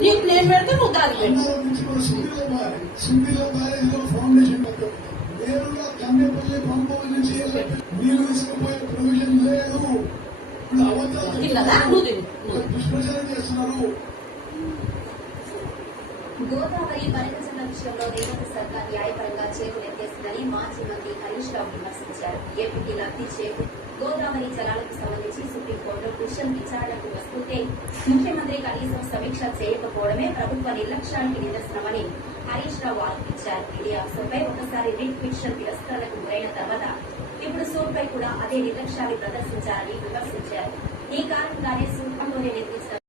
నీకు నేను పెడితే నువ్వు దాని ఫౌండేషన్ నేరుగా కన్నెపల్లి పంపం నుంచి నీళ్లు తీసుకుపోయే ప్రొవిజన్ లేదు. దుష్ప్రచారం చేస్తున్నారు. గోదావరి పరిరక్షణ విషయంలో రేవంత్ సర్కార్ న్యాయపరంగా చేతులెత్తేసిందని మాజీ మంత్రి హరీష్ రావు విమర్శించారు. ఏపీకి లబ్ధి చేకూరు గోదావరి జలాలకు సంబంధించి సుప్రీంకోర్టు క్రిషన్ విచారణకు వస్తుంటే ముఖ్యమంత్రి కనీసం సమీక్ష చేయకపోవడమే ప్రభుత్వ నిర్లక్ష్యానికి నిదర్శనమని హరీష్ రావు ఆరోపించారు. ఇదే అంశంపై ఒకసారి రిట్ పిటిషన్ తిరస్కరణకు గురైన తర్వాత ఇప్పుడు సూట్పై కూడా అదే నిర్లక్ష్యాన్ని ప్రదర్శించారని విమర్శించారు. ఈ కారణంగానే సూట్లోనే నిర్మించిన